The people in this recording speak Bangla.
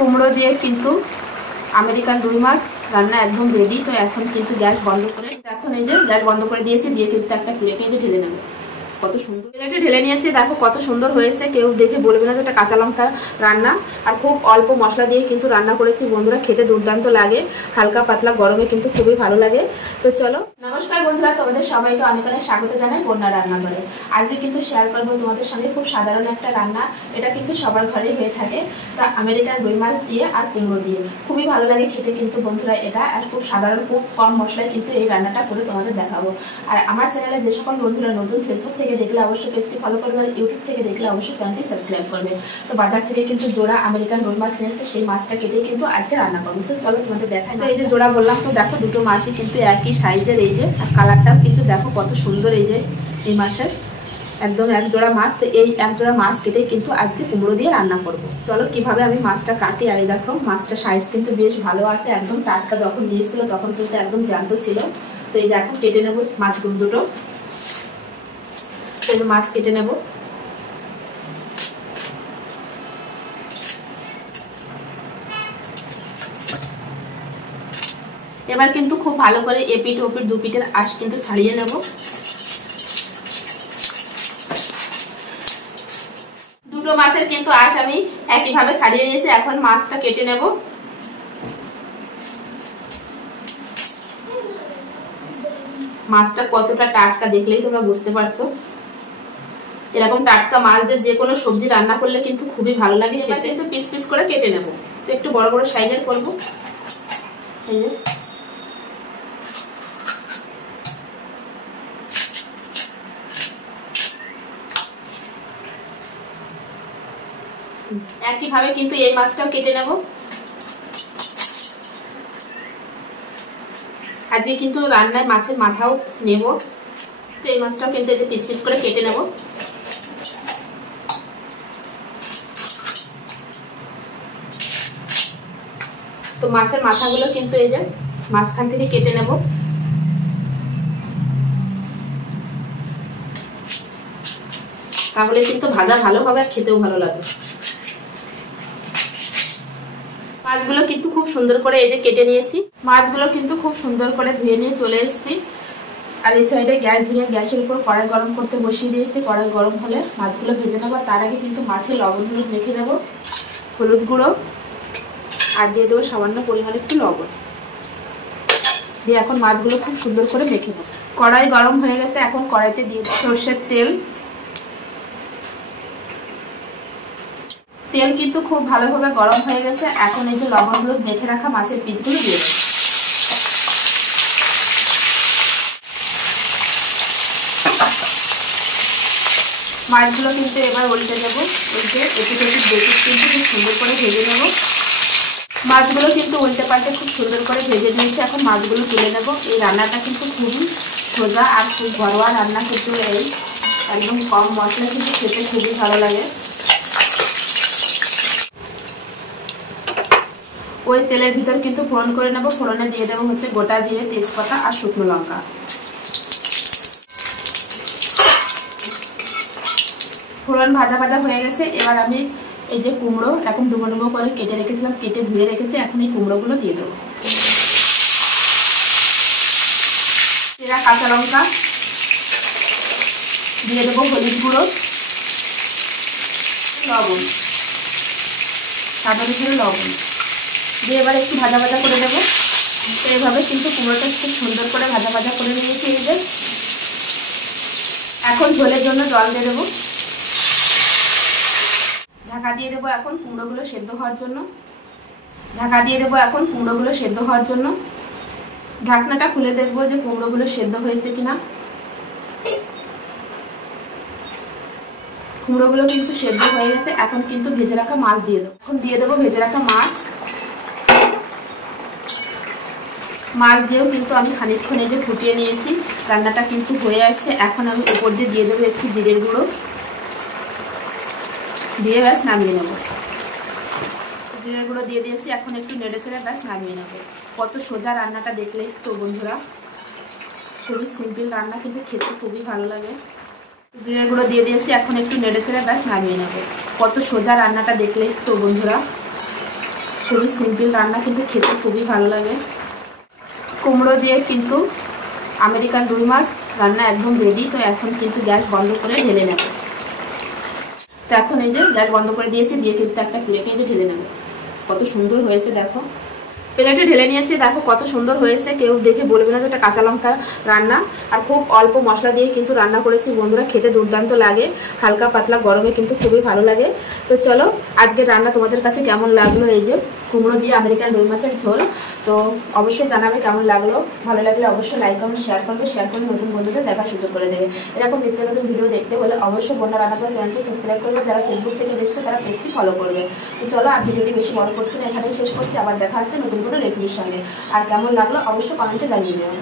কুমড়ো দিয়ে কিন্তু আমেরিকান রুই মাছ রান্না একদম রেডি। তো এখন কিন্তু গ্যাস বন্ধ করে, এখন এই যে গ্যাস বন্ধ করে দিয়েছি, দিয়ে কিন্তু একটা প্লেটে যে ঢেলে নেব। কত সুন্দর প্লেটে ঢেলে নিয়েছি, দেখো কত সুন্দর হয়েছে। কেউ দেখে বলবে না যে এটা কাঁচা লঙ্কা রান্না। আর খুব অল্প মশলা দিয়ে কিন্তু রান্না করেছি বন্ধুরা, খেতে দুর্দান্ত লাগে। হালকা পাতলা গরমে কিন্তু খুবই ভালো লাগে। তো চলো, নমস্কার বন্ধুরা, তোমাদের সবাইকে অনেক অনেক স্বাগত জানাই বন্যা রান্নাঘরে। আজকে কিন্তু শেয়ার করবো তোমাদের সঙ্গে খুব সাধারণ একটা রান্না। এটা কিন্তু সবার ঘরেই হয়ে থাকে। তা আমেরিকান রুই মাছ দিয়ে আর কুমড়ো দিয়ে খুবই ভালো লাগে খেতে কিন্তু বন্ধুরা এটা। আর খুব সাধারণ, খুব কম মশলায় কিন্তু এই রান্নাটা করে তোমাদের দেখাবো। আর আমার চ্যানেলে যে সকল বন্ধুরা নতুন ফেসবুক থেকে দেখলে অবশ্যই পেজটি ফলো করবে, আর ইউটিউব থেকে দেখলে অবশ্যই চ্যানেলটি সাবস্ক্রাইব করবে। তো বাজার থেকে কিন্তু জোড়া আমেরিকান রুই মাছ নিয়ে এসে সেই মাছটা কেটে কিন্তু আজকে রান্না করবো। চলো তোমাদের দেখাই। তো এই যে জোড়া বললাম, তো দেখো দুটো মাছই কিন্তু একই সাইজের। এই যে আর কালারটাও কিন্তু দেখো কত সুন্দর। এই যে এই মাছের একদম এক জোড়া মাছ। তো এই এক জোড়া মাছ কেটে কিন্তু আজকে কুমড়ো দিয়ে রান্না করব। চলো কিভাবে আমি মাছটা কাটি। আর এই দেখো মাছটা সাইজ কিন্তু বেশ ভালো আছে, একদম টাটকা। যখন নিয়েছিল তখন কিন্তু একদম জ্যান্ত ছিল। তো এই যে এখন কেটে নেবো মাছগুলো দুটো। তো মাছ কেটে নেব। এবার কিন্তু খুব ভালো করে এপিট ওপিট দুপিটের আঁশ কিন্তু ছাড়িয়ে নেব। দুটো মাছের কিন্তু আঁশ আমি একইভাবে ছাড়িয়ে নিয়েছি। এখন মাছটা কেটে নেব। মাছটা কতটা টাটকা দেখলেই তোমরা বুঝতে পারছো। এরকম টাটকা মাছ দিয়ে যে কোনো সবজি রান্না করলে কিন্তু খুবই ভালো লাগে। এবার কিন্তু পিস পিস করে কেটে নেব। তো একটু বড় বড় সাইজের করব। এই যে একইভাবে কিন্তু এই মাছটাও কেটে নেব। আজকে কিন্তু রান্নায় মাছের মাথাও নেব। তো এই মাছটাও কিন্তু এই পিস পিস করে কেটে নেব। তো মাছের মাথাগুলো কিন্তু এই যে মাঝখান থেকে কেটে নেব। তাহলে কিন্তু ভাজা ভালো হবে আর খেতেও ভালো লাগবে। মাছগুলো কিন্তু খুব সুন্দর করে এই যে কেটে নিয়েছি। মাছগুলো কিন্তু খুব সুন্দর করে ধুয়ে নিয়ে চলে এসেছি। আর এই সাইডে গ্যাস ধরিয়ে গ্যাসের উপর কড়াই গরম করতে বসিয়ে দিয়েছি। কড়াই গরম হলে মাছগুলো ভেজে নেবো। তার আগে কিন্তু মাছে লবণ হলুদ মেখে নেব, হলুদ গুঁড়ো আর দিয়ে দেবো সামান্য পরিমাণে একটু লবণ দিয়ে এখন মাছগুলো খুব সুন্দর করে মেখে নেব। কড়াই গরম হয়ে গেছে, এখন কড়াইতে দিয়ে সর্ষের তেল। তেল কিন্তু খুব ভালোভাবে গরম হয়ে গেছে। এখন এই যে লবণ হলুদ মেখে রাখা মাছের পিসগুলো দিয়ে দেব। মাছগুলো কিন্তু এবার উল্টে দেব। উল্টে এপিট ওপিট দেখে কিন্তু খুব সুন্দর করে ভেজে নেব। মাছগুলো কিন্তু উল্টে পাল্টে খুব সুন্দর করে ভেজে নিয়েছি। এখন মাছগুলো তুলে নেব। এই রান্নাটা কিন্তু খুবই সোজা আর খুব ঘরোয়া রান্না। কিন্তু এই একদম কম মশলা কিন্তু খেতে খুবই ভালো লাগে। ওই তেলের ভিতর কিন্তু ফোড়ন করে নেব। ফোড়নে দিয়ে দেবো হচ্ছে গোটা জিরে, তেজপাতা আর শুকনো লঙ্কা। ফোড়ন ভাজা ভাজা হয়ে গেছে। এবার আমি এই যে কুমড়ো এরকম ডুবো ডুবো করে কেটে রেখেছিলাম, কেটে ধুয়ে রেখেছি, এখন এই কুমড়োগুলো দিয়ে দেবো। এরা কাঁচা লঙ্কা দিয়ে দেবো, হলুদ গুঁড়ো, লবণ, সাধারণ করে লবণ দিয়ে এবার একটু ভাজা ভাজা করে দেবো। তো এইভাবে কিন্তু কুমড়োটা খুব সুন্দর করে ভাজা ভাজা করে নিয়েছি। এই যে এখন ঝোলের জন্য জল দিয়ে দেবো। ঢাকা দিয়ে দেবো এখন কুমড়োগুলো সেদ্ধ হওয়ার জন্য। ঢাকা দিয়ে দেবো এখন কুমড়োগুলো সেদ্ধ হওয়ার জন্য। ঢাকনাটা খুলে দেখবো যে কুমড়োগুলো সেদ্ধ হয়েছে কিনা। কুমড়োগুলো কিন্তু সেদ্ধ হয়ে গেছে। এখন কিন্তু ভেজে রাখা মাছ দিয়ে দেবো। এখন দিয়ে দেবো ভেজে রাখা মাছ। মাছ দিয়েও কিন্তু আমি খানিকক্ষণ এই যে ফুটিয়ে নিয়েছি। রান্নাটা কিন্তু হয়ে আসছে। এখন আমি উপর দিয়ে দেবো একটু জিরের গুঁড়ো, দিয়ে ব্যাস নামিয়ে নেব। জিরের গুঁড়ো দিয়ে দিয়েছি, এখন একটু নেড়ে ছেড়ে ব্যাস নামিয়ে নেব। কত সোজা রান্নাটা দেখলেই তো বন্ধুরা, খুবই সিম্পল রান্না কিন্তু খেতে খুবই ভালো লাগে। জিরের গুঁড়ো দিয়ে দিয়েছি, এখন একটু নেড়ে ছেড়ে ব্যাস নামিয়ে নেব। কত সোজা রান্নাটা দেখলেই তো বন্ধুরা। খুবই সিম্পল রান্না, কিন্তু খেতে খুবই ভালো লাগে। কুমড়ো দিয়ে কিন্তু আমেরিকান রুই মাছ রান্না একদম রেডি। তো এখন কিন্তু গ্যাস বন্ধ করে ঢেলে নেব। তো এখন এই যে গ্যাস বন্ধ করে দিয়েছি, দিয়ে কিন্তু একটা প্লেটে যে ঢেলে নেব। কত সুন্দর হয়েছে দেখো, প্লেটে ঢেলে নিয়েছি, দেখো কত সুন্দর হয়েছে। কেউ দেখে বলবে না যে এটা কাঁচা লঙ্কা রান্না। আর খুব অল্প মশলা দিয়ে কিন্তু রান্না করেছি বন্ধুরা, খেতে দুর্দান্ত লাগে, হালকা পাতলা গরমে কিন্তু খুবই ভালো লাগে। তো চলো আজকের রান্না তোমাদের কাছে কেমন লাগলো, এই যে কুমড়ো দিয়ে আমেরিকান রুই মাছের ঝোল। তো অবশ্যই জানাবে কেমন লাগলো। ভালো লাগলে অবশ্যই লাইক কমেন্ট শেয়ার করবে, শেয়ার করে নতুন বন্ধুদের দেখার সুযোগ করে দেবে। এরকম নিত্য নতুন ভিডিও দেখতে হলে অবশ্যই বন্যা রান্না করে চ্যানেলটি সাবস্ক্রাইব করবে। যারা ফেসবুক থেকে দেখছে তারা পেজটি ফলো করবে। তো চলো আর ভিডিওটি বেশি বড় করছি না, এখানেই শেষ করছি। আবার দেখা হচ্ছে নতুন কোনো রেসিপির সঙ্গে। আর কেমন লাগলো অবশ্যই কমেন্টে জানিয়ে দেবেন।